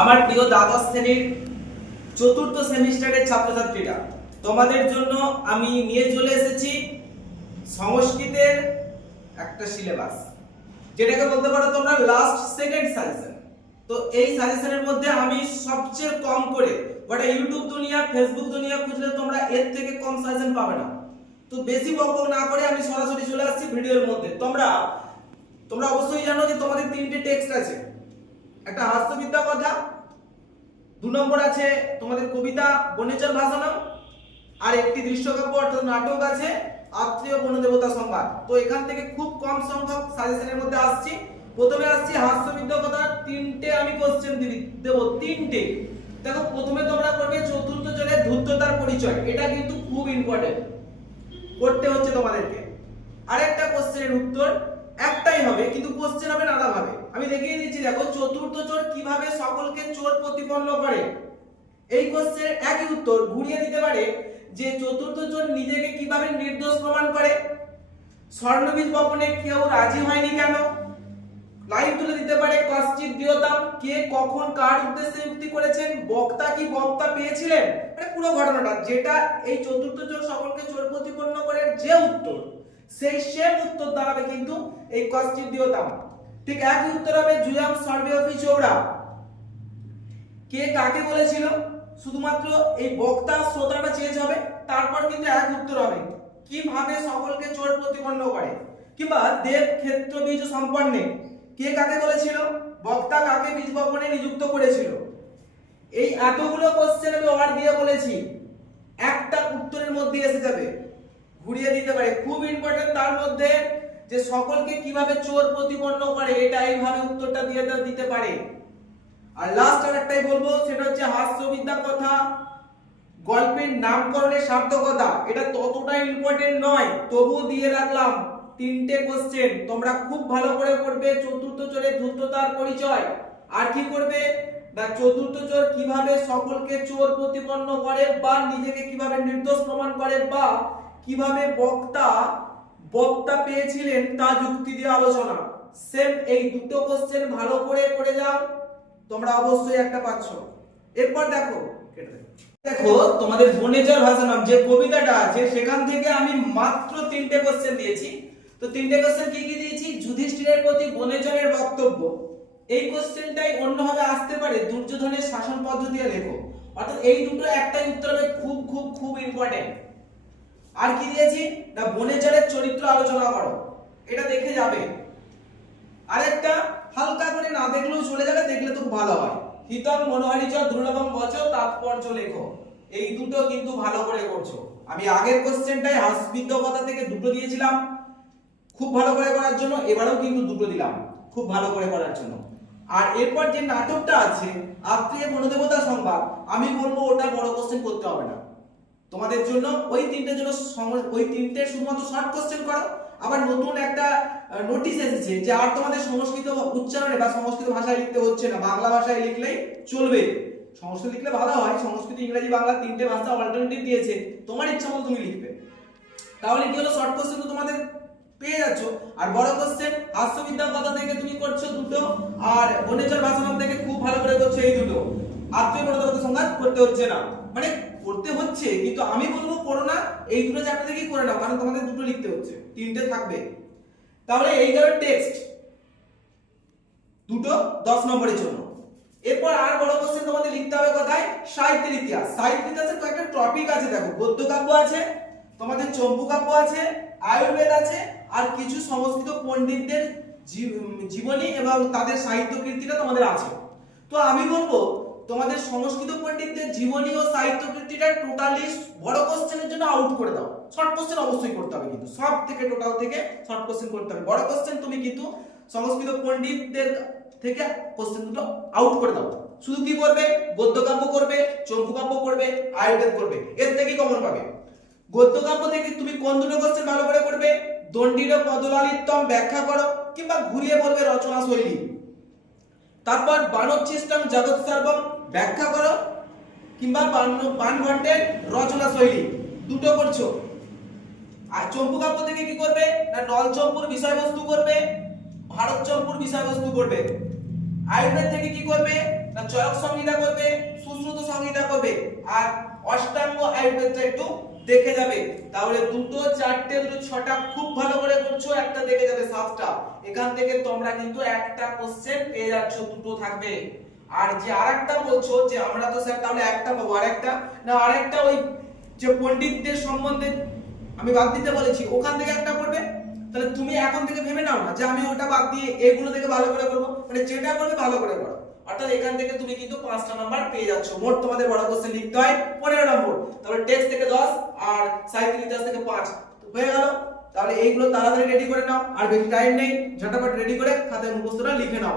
আমার প্রিয় দ্বাদশ শ্রেণীর চতুর্থ সেমিস্টারের ছাত্রছাত্রীরা, তোমাদের জন্য আমি নিয়ে চলে এসেছি সংস্কৃতের একটা সিলেবাস, যেটাকে বলতে পারো তোমরা লাস্ট সেকেন্ড সাজেশন। তো এই সাজেশনের মধ্যে আমি সবচেয়ে কম করে গোটা ইউটিউব দুনিয়া, ফেসবুক দুনিয়া খুঁজলে তোমরা এর থেকে কম সাজেশন পাবে না। তো বেশি বকবক না করে আমি সরাসরি চলে আসছি ভিডিওর মধ্যে। তোমরা অবশ্যই জানো যে তোমাদের তিনটে টেক্সট আছে, একটা হাস্যবিদ্যা কথা, 2 নম্বর আছে তোমাদের কবিতা বনেচর ভাষণম, আর একটি দৃশ্যকাব্য অর্থাৎ নাটক আছে আত্মীয় বনদেবতা সংবাদ। তো এখান থেকে খুব কম সংখ্যক সাজেশনের মধ্যে আসছি। প্রথমে আসছি হাস্যবিদ্যা কথা, তিনটে আমি কোশ্চেন দেব, তিনটে। দেখো, প্রথমে তোমরা করবে চতুর্থ জনের ধূর্ততার পরিচয়, এটা কিন্তু খুব ইম্পর্টেন্ট, করতে হচ্ছে তোমাদেরকে। আরেকটা কোশ্চেনের উত্তর একটাই হবে, কিন্তু কোশ্চেন হবে নানা ভাবে। আমি দেখিয়ে দিচ্ছি, দেখো, চতুর্থ চোর কিভাবে সকলকে চোর প্রতিপন্ন করে। এই কোশ্চেনের একই উত্তর ঘুরিয়ে দিতে পারে যে চতুর্থ চোর নিজেকে কিভাবে নির্দোষ প্রমাণ করে, স্বর্ণবীজ বপনে কেউ রাজি হয়নি কেন। লাইন তুলে দিতে পারে কশ্চিৎ দিয়তাম, কে কখন কার উদ্দেশ্যে যুক্তি করেছেন, বক্তা কি বক্তা পেয়েছিলেন, মানে পুরো ঘটনাটা, যেটা এই চতুর্থ চোর সকলকে চোর প্রতিপন্ন করে যে উত্তর, সেই সেম উত্তর দাঁড়াবে কিন্তু এই কশ্চিৎ দিয়তাম। ঠিক একই উত্তর হবে জুয়াম সর্বেপি চৌড়া, কে কাকে বলেছিল, শুধুমাত্র এই বক্তা শ্রোতাটা চেঞ্জ হবে, তারপর কিন্তু এক উত্তর হবে কিভাবে সকলকে চোর প্রতিপন্ন করে। কিংবা দেব ক্ষেত্র বীজ সম্পন্নে, কে কাকে বলেছিল, বক্তা কাকে বীজ বপনে নিযুক্ত করেছিল। এই এতগুলো কোশ্চেন আমি ওভার দিয়ে বলেছি, একটা উত্তরের মধ্যে এসে যাবে, ঘুরিয়ে দিতে পারে, খুব ইম্পর্টেন্ট। তার মধ্যে যে সকলকে কিভাবে চোর প্রতিপন্ন করে, এটা এইভাবে উত্তরটা দিয়ে দিতে পারে। আর লাস্ট আর একটাই বলবো, সেটা হচ্ছে হাস্যবিদ্যা কথা, গল্পের নামকরণের সার্থকতা, এটা ততটা ইম্পর্টেন্ট নয়, তবু দিয়ে রাখলাম তিনটে কোশ্চেন। তোমরা খুব ভালো করে পড়বে চতুর্থ চোরের ধূর্ততার পরিচয়, আর কি করবে না, চতুর্থ চোর কিভাবে সকলকে চোর প্রতিপন্ন করে বা নিজেকে কিভাবে নির্দোষ প্রমাণ করে, বা কিভাবে বক্তা পেয়েছিলেন তা যুক্তি দিয়ে আলোচনা। সেম এই দুটো কোশ্চেন ভালো করে পড়ে যাও, তোমরা অবশ্যই একটা পাচ্ছ। এরপর দেখো তোমাদের বনেচর ভাষণম যে কবিতাটা আছে, সেখান থেকে আমি মাত্র তিনটে কোশ্চেন দিয়েছি। তো তিনটে কোশ্চেন কি কি দিয়েছি, যুধিষ্ঠিরের প্রতি বনেচরের বক্তব্য, এই কোশ্চেনটাই অন্যভাবে আসতে পারে, দুর্যোধনের শাসন পদ্ধতি লেখো। অর্থাৎ এই দুটো একটাই উত্তর হবে, খুব খুব খুব ইম্পর্টেন্ট। আর কি দিয়েছি না, বনেচরের চরিত্র আলোচনা করো, এটা দেখে যাবে। আরেকটা হালকা করে না দেখলেও চলে যাবে, দেখলে তো ভালো হয়, হিতং মনোহারিচ দুর্লভম বচ তাৎপর্য লেখো। এই দুটো কিন্তু ভালো করে করছো। আমি আগের কোশ্চেনটাই হাস্যবিদ্যা কথা থেকে দুটো দিয়েছিলাম খুব ভালো করে করার জন্য, এবারেও কিন্তু দুটো দিলাম খুব ভালো করে করার জন্য। আর এরপর যে নাটকটা আছে আত্মীয় বনদেবতা সংবাদ, আমি বলবো ওটা বড় কোশ্চেন করতে হবে না তোমাদের জন্য। ওই তিনটের জন্য ওই তিনটে শুধুমাত্র শর্ট কোশ্চেন করো। আবার নতুন একটা নোটিশ এসেছে যে আর তোমাদের সংস্কৃত উচ্চারণে বা সংস্কৃত ভাষায় লিখতে হচ্ছে না, বাংলা ভাষায় লিখলেই চলবে। সংস্কৃত লিখলে ভালো হয়, সংস্কৃত ইংরেজি বাংলা তিনটে ভাষা অল্টারনেটিভ দিয়েছে, তোমার ইচ্ছা মতো তুমি লিখবে। তাহলে কি হলো, শর্ট কোশ্চেন তো তোমাদের পেয়ে যাচ্ছ। আর বড় কোশ্চেন হাস্যবিদ্যা কথা থেকে তুমি করছো দুটো, আর বনেচর ভাষণম থেকে খুব ভালো করে করছো এই দুটো। আত্মীয় বনদেবতা সংবাদ করতে হচ্ছে না, মানে করতে হচ্ছে কিন্তু আমি বলবো করো না, এই দুটো চ্যাপ্টার থেকেই করে নাও, কারণ তোমাদের দুটো লিখতে হচ্ছে, তিনটে থাকবে। তাহলে এই গেল টেক্সট দুটো 10 নম্বরের জন্য। এরপর আর বড় কোশ্চেন তোমাদের লিখতে হবে কোথায়, সাহিত্যের ইতিহাস। সাহিত্যের ইতিহাসের কয়েকটা টপিক আছে, দেখো, গদ্য কাব্য আছে, তোমাদের চম্পু কাব্য আছে, আয়ুর্বেদ আছে, আর কিছু সংস্কৃত পণ্ডিতদের জীবনী এবং তাদের সাহিত্য কীর্তিটা তোমাদের আছে। তো আমি বলবো তোমাদের সংস্কৃত পণ্ডিতদের জীবনী ও সাহিত্য কীর্তিটা টোটালি বড় কোশ্চেনের জন্য আউট করে দাও। শর্ট কোশ্চেন অবশ্যই করতে হবে, কিন্তু সব থেকে টোটাল থেকে শর্ট কোশ্চেন করতে হবে। বড় কোশ্চেন তুমি কিন্তু সংস্কৃত পণ্ডিতদের থেকে কোশ্চেন দুটো আউট করে দাও। শুধু কি করবে, গদ্য কাব্য করবে, চম্পু কাব্য করবে, আয়ুর্বেদ করবে, এর থেকে কমন পাবে। গদ্য কাব্য থেকে তুমি কোন দুটো কোশ্চেন ভালো করে করবে, দণ্ডির পদলালিত্যম ব্যাখ্যা করো, কিংবা ঘুরিয়ে বলবে রচনা শৈলী। তারপর বাণোচ্ছিষ্টম জগৎ সর্বম ব্যাখ্যা করো, কিংবা বাণভট্টের রচনা শৈলী, দুটো করছো। আর চম্পু কাব্য থেকে কি করবে না, নলচম্পুর বিষয়বস্তু করবে, ভারত চম্পুর বিষয়বস্তু করবে। আয়ুর্বেদ থেকে কি করবে, না চরক সংহিতা করবে, সুশ্রুত সংহিতা করবে, আর অষ্টাঙ্গ আয়ুর্বেদটা একটু দেখে যাবে। তাহলে দুটো চারটে দুটো ছটা খুব ভালো করে করছো, একটা দেখে যাবে সাতটা। এখান থেকে তোমরা কিন্তু একটা কোশ্চেন পেয়ে যাচ্ছ, দুটো থাকবে। আর যে আরেকটা বলছো যে আমরা তো স্যার তাহলে একটা পাবো, আরেকটা ওই যে পণ্ডিতদের সম্বন্ধে আমি বাদ দিতে বলেছি ওখান থেকে একটা করবে। তাহলে তুমি এখন থেকে ভেবে নাও না যে আমি ওটা বাদ দিয়ে এগুলো থেকে ভালো করে করবো, মানে যেটা করবে ভালো করে করো। অর্থাৎ এখান থেকে তুমি কিন্তু 5টা নাম্বার পেয়ে যাচ্ছ। মোট তোমাদের বড় কোশ্চেন লিখতে হয় 15 নম্বর, তাহলে টেক্সট থেকে 10 আর সাহিত্য ইতিহাস থেকে 5 হয়ে গেল। তাহলে এইগুলো তাড়াতাড়ি রেডি করে নাও, আর বেশি টাইম নেই, ঝটাপট রেডি করে খাতায় মুখস্থটা লিখে নাও।